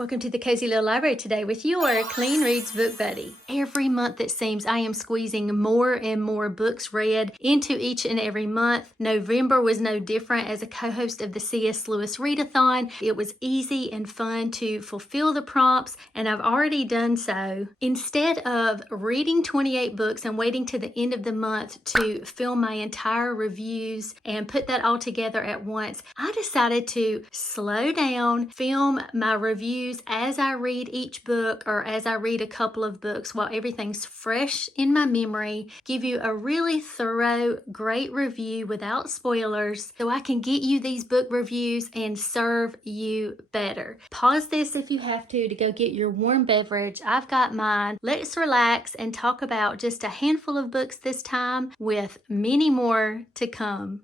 Welcome to the Cozy Little Library today with your Clean Reads Book Buddy. Every month it seems I am squeezing more and more books read into each and every month. November was no different. As a co-host of the C.S. Lewis Readathon, it was easy and fun to fulfill the prompts, and I've already done so. Instead of reading 28 books and waiting to the end of the month to film my entire reviews and put that all together at once, I decided to slow down, film my reviews as I read each book or as I read a couple of books while everything's fresh in my memory, give you a really thorough, great review without spoilers so I can get you these book reviews and serve you better. Pause this if you have to go get your warm beverage. I've got mine. Let's relax and talk about just a handful of books this time with many more to come.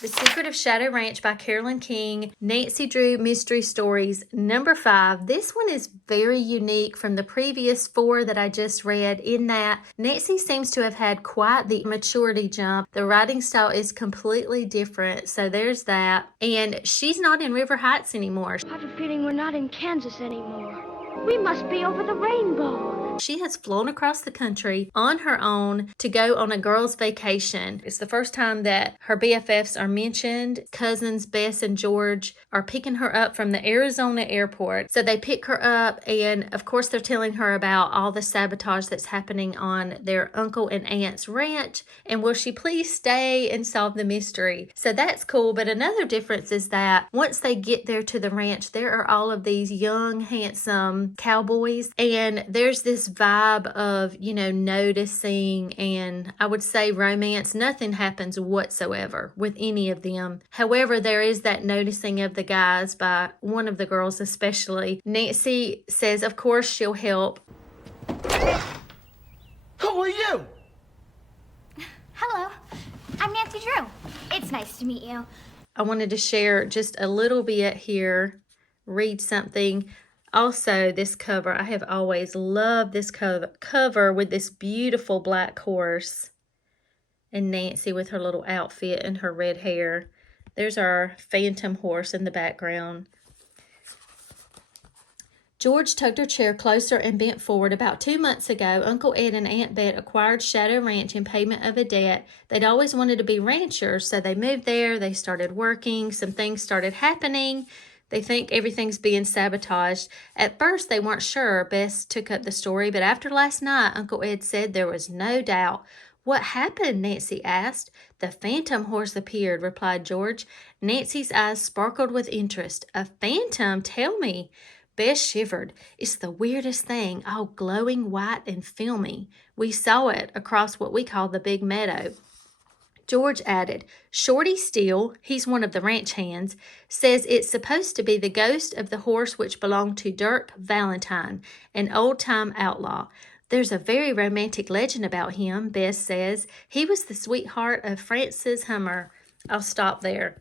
The Secret of Shadow Ranch by Carolyn King, Nancy Drew Mystery Stories, number 5. This one is very unique from the previous 4 that I just read in that Nancy seems to have had quite the maturity jump. The writing style is completely different, so there's that. And she's not in River Heights anymore. I have a feeling we're not in Kansas anymore. We must be over the rainbow. She has flown across the country on her own to go on a girls' vacation. It's the first time that her BFFs are mentioned. Cousins Bess and George are picking her up from the Arizona airport. So they pick her up, and of course they're telling her about all the sabotage that's happening on their uncle and aunt's ranch, and will she please stay and solve the mystery. So that's cool, but another difference is that once they get there to the ranch, there are all of these young, handsome cowboys, and there's this vibe of, noticing and I would say romance. Nothing happens whatsoever with any of them. However, there is that noticing of the guys by one of the girls especially. Nancy says of course she'll help. Who are you? Hello, I'm Nancy Drew. It's nice to meet you. I wanted to share just a little bit here, read something. Also, this cover, I have always loved this cover with this beautiful black horse and Nancy with her little outfit and her red hair. There's our phantom horse in the background. George tugged her chair closer and bent forward. About 2 months ago, Uncle Ed and Aunt Bet acquired Shadow Ranch in payment of a debt. They'd always wanted to be ranchers, so they moved there. They started working. Some things started happening. They think everything's being sabotaged. At first, they weren't sure. Bess took up the story, but after last night, Uncle Ed said there was no doubt. What happened? Nancy asked. The phantom horse appeared, replied George. Nancy's eyes sparkled with interest. A phantom? Tell me. Bess shivered. It's the weirdest thing, all glowing white and filmy. We saw it across what we call the big meadow. George added, Shorty Steele, he's one of the ranch hands, says it's supposed to be the ghost of the horse which belonged to Dirk Valentine, an old-time outlaw. There's a very romantic legend about him, Bess says. He was the sweetheart of Francis Hummer. I'll stop there.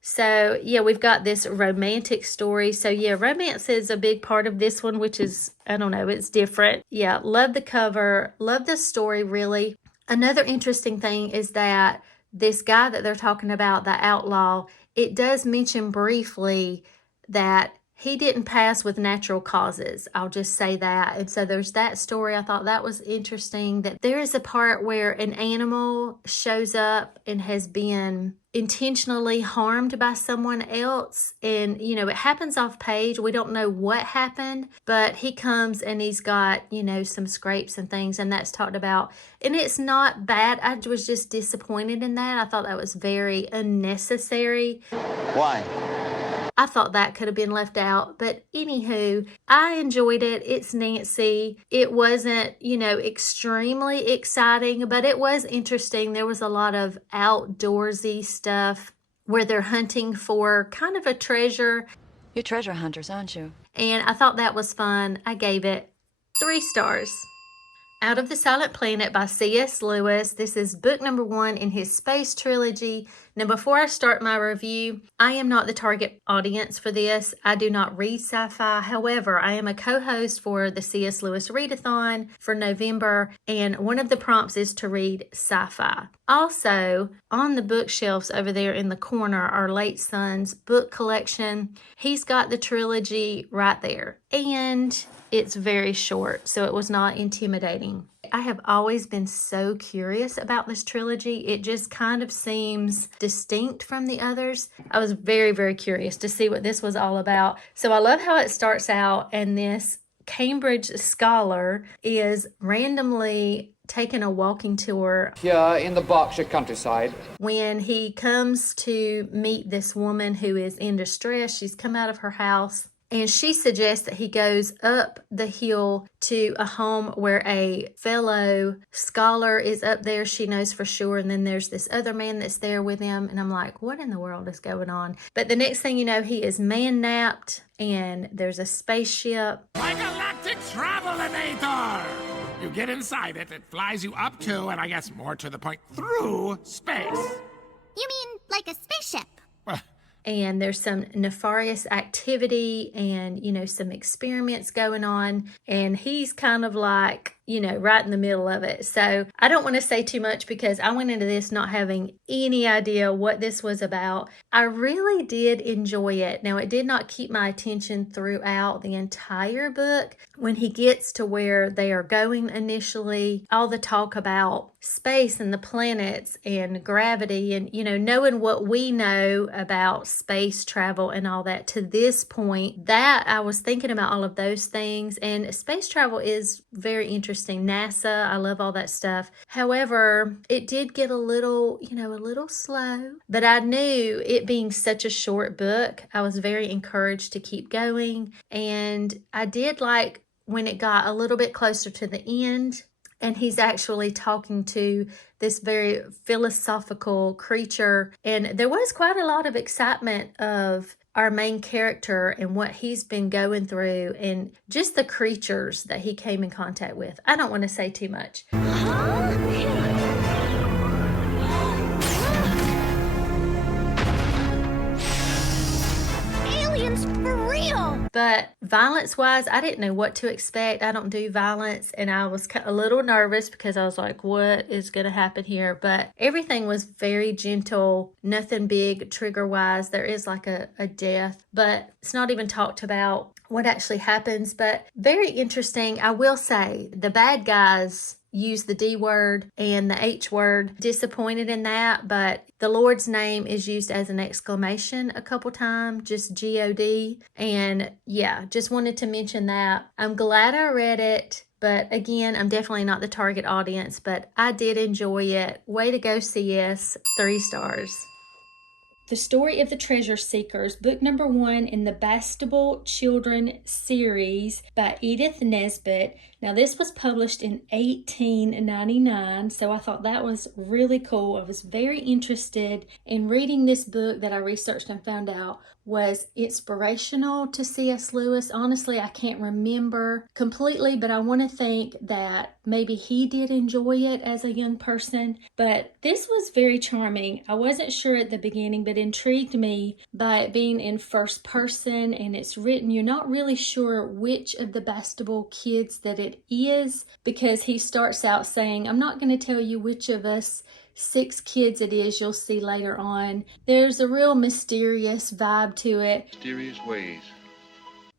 So, yeah, we've got this romantic story. So, yeah, romance is a big part of this one, which is, I don't know, it's different. Yeah, love the cover. Love the story, really. Another interesting thing is that this guy that they're talking about, the outlaw, it does mention briefly that he didn't pass with natural causes. I'll just say that. And so there's that story. I thought that was interesting, that there is a part where an animal shows up and has been intentionally harmed by someone else. And, it happens off page. We don't know what happened, but he comes and he's got, some scrapes and things, and that's talked about. And it's not bad. I was just disappointed in that. I thought that was very unnecessary. Why? I thought that could have been left out, but anywho, I enjoyed it. It's Nancy. It wasn't, extremely exciting, but it was interesting. There was a lot of outdoorsy stuff where they're hunting for kind of a treasure. You're treasure hunters, aren't you? And I thought that was fun. I gave it 3 stars. Out of the Silent Planet by C.S. Lewis. This is book number 1 in his space trilogy. Now, before I start my review, I am not the target audience for this. I do not read sci-fi. However, I am a co-host for the C.S. Lewis Readathon for November, and one of the prompts is to read sci-fi. Also, on the bookshelves over there in the corner, our late son's book collection. He's got the trilogy right there. And it's very short, so it was not intimidating. I have always been so curious about this trilogy. It just kind of seems distinct from the others. I was very, very curious to see what this was all about. So I love how it starts out, and this Cambridge scholar is randomly taking a walking tour here in the Berkshire countryside when he comes to meet this woman who is in distress. She's come out of her house, and she suggests that he goes up the hill to a home where a fellow scholar is up there, she knows for sure, and then there's this other man that's there with him, and I'm like, what in the world is going on? But the next thing you know, he is man-napped, and there's a spaceship. My galactic travelator! You get inside it, it flies you up to, and I guess more to the point, through space. You mean like a spaceship? And there's some nefarious activity and, some experiments going on. And he's kind of like, right in the middle of it. So I don't want to say too much because I went into this not having any idea what this was about. I really did enjoy it. Now, it did not keep my attention throughout the entire book. When he gets to where they are going initially, all the talk about space and the planets and gravity and, knowing what we know about space travel and all that to this point, that I was thinking about all of those things. And space travel is very interesting. NASA, I love all that stuff. However, it did get a little slow, but I knew it being such a short book, I was very encouraged to keep going. And I did like when it got a little bit closer to the end, and he's actually talking to this very philosophical creature. And there was quite a lot of excitement of our main character and what he's been going through and just the creatures that he came in contact with. I don't want to say too much. Aliens for real! But violence-wise, I didn't know what to expect. I don't do violence, and I was a little nervous because I was like, what is going to happen here? But everything was very gentle, nothing big trigger-wise. There is like a death, but it's not even talked about what actually happens. But very interesting. I will say the bad guys use the D word and the H word. Disappointed in that, but the Lord's name is used as an exclamation a couple times, just G-O-D. And yeah, just wanted to mention that. I'm glad I read it, but again, I'm definitely not the target audience, but I did enjoy it. Way to go, CS. 3 stars. The Story of the Treasure Seekers, book number 1 in the Bastable Children series by Edith Nesbit. Now, this was published in 1899, so I thought that was really cool. I was very interested in reading this book that I researched and found out was inspirational to C.S. Lewis. Honestly, I can't remember completely, but I want to think that maybe he did enjoy it as a young person. But this was very charming. I wasn't sure at the beginning, but intrigued me by it being in first person, and it's written, you're not really sure which of the Bastable kids that it is, because he starts out saying, I'm not going to tell you which of us 6 kids it is. You'll see later on. There's a real mysterious vibe to it. Mysterious ways.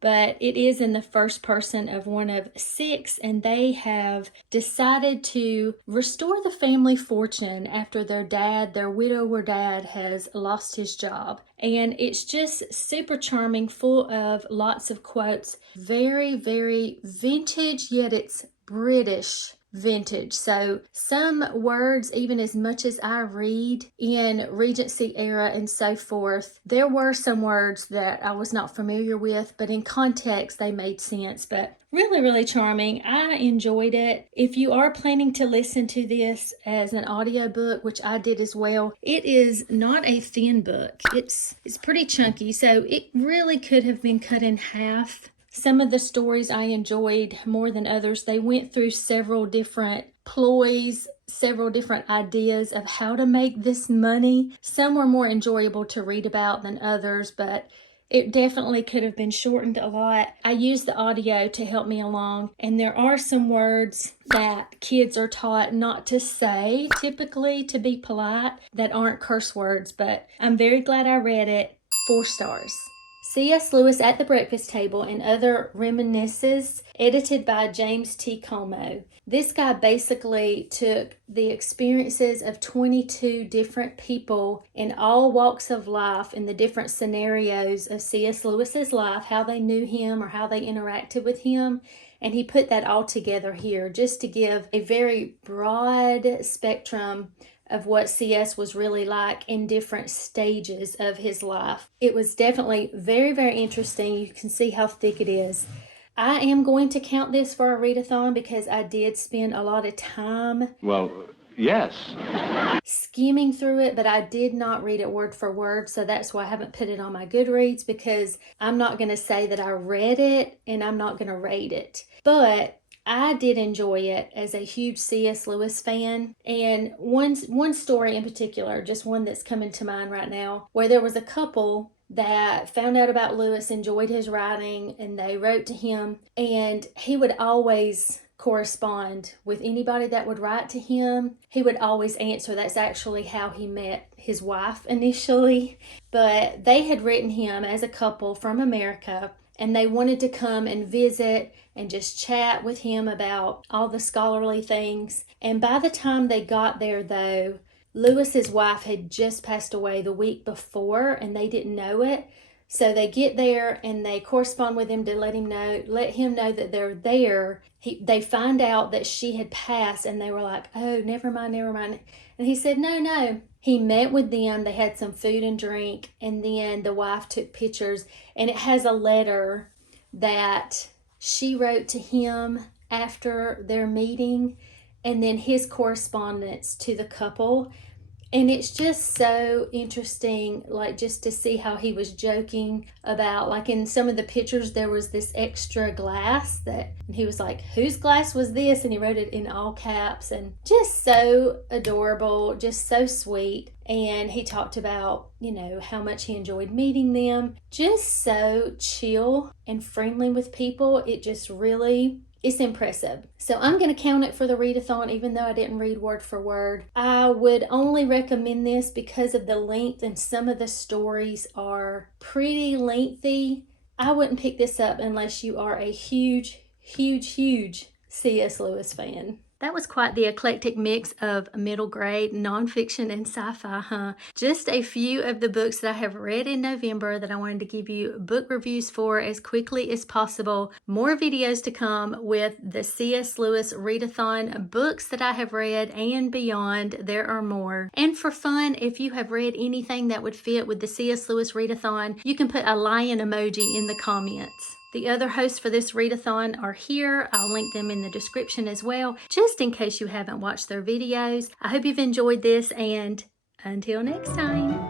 But it is in the first person of one of 6, and they have decided to restore the family fortune after their widower dad has lost his job. And it's just super charming, full of lots of quotes. Very, very vintage, yet it's British vintage. So some words, even as much as I read in Regency era and so forth, there were some words that I was not familiar with, but in context they made sense. But really, really charming. I enjoyed it. If you are planning to listen to this as an audiobook, which I did as well, it is not a thin book. It's pretty chunky, so it really could have been cut in half. Some of the stories I enjoyed more than others. They went through several different ploys, several different ideas of how to make this money. Some were more enjoyable to read about than others, but it definitely could have been shortened a lot. I used the audio to help me along, and there are some words that kids are taught not to say, typically to be polite, that aren't curse words, but I'm very glad I read it. 4 stars. C.S. Lewis at the Breakfast Table and Other Reminiscences, edited by James T. Como. This guy basically took the experiences of 22 different people in all walks of life in the different scenarios of C.S. Lewis's life, how they knew him or how they interacted with him, and he put that all together here just to give a very broad spectrum of what C.S. was really like in different stages of his life. It was definitely very, very interesting. You can see how thick it is. I am going to count this for a readathon because I did spend a lot of time. Well, yes. Skimming through it, but I did not read it word for word, so that's why I haven't put it on my Goodreads, because I'm not going to say that I read it and I'm not going to rate it. But I did enjoy it as a huge C.S. Lewis fan. And one story in particular, just one that's coming to mind right now, where there was a couple that found out about Lewis, enjoyed his writing, and they wrote to him, and he would always correspond with anybody that would write to him. He would always answer. That's actually how he met his wife initially. But they had written him as a couple from America, and they wanted to come and visit and just chat with him about all the scholarly things. And by the time they got there, though, Lewis's wife had just passed away the week before, and they didn't know it. So they get there and they correspond with him to let him know that they're there. They find out that she had passed, and they were like, oh, never mind. And he said, no. He met with them. They had some food and drink, and then the wife took pictures, and it has a letter that she wrote to him after their meeting, and then his correspondence to the couple. And it's just so interesting, like, just to see how he was joking about, like, in some of the pictures, there was this extra glass and he was like, whose glass was this? And he wrote it in all caps, and just so adorable, just so sweet. And he talked about, how much he enjoyed meeting them. Just so chill and friendly with people. It just really... it's impressive. So I'm going to count it for the readathon, even though I didn't read word for word. I would only recommend this because of the length, and some of the stories are pretty lengthy. I wouldn't pick this up unless you are a huge, huge, huge C.S. Lewis fan. That was quite the eclectic mix of middle grade, nonfiction, and sci-fi, huh? Just a few of the books that I have read in November that I wanted to give you book reviews for as quickly as possible. More videos to come with the C.S. Lewis Readathon books that I have read and beyond. There are more. And for fun, if you have read anything that would fit with the C.S. Lewis Readathon, you can put a lion emoji in the comments. The other hosts for this readathon are here. I'll link them in the description as well, just in case you haven't watched their videos. I hope you've enjoyed this, and until next time.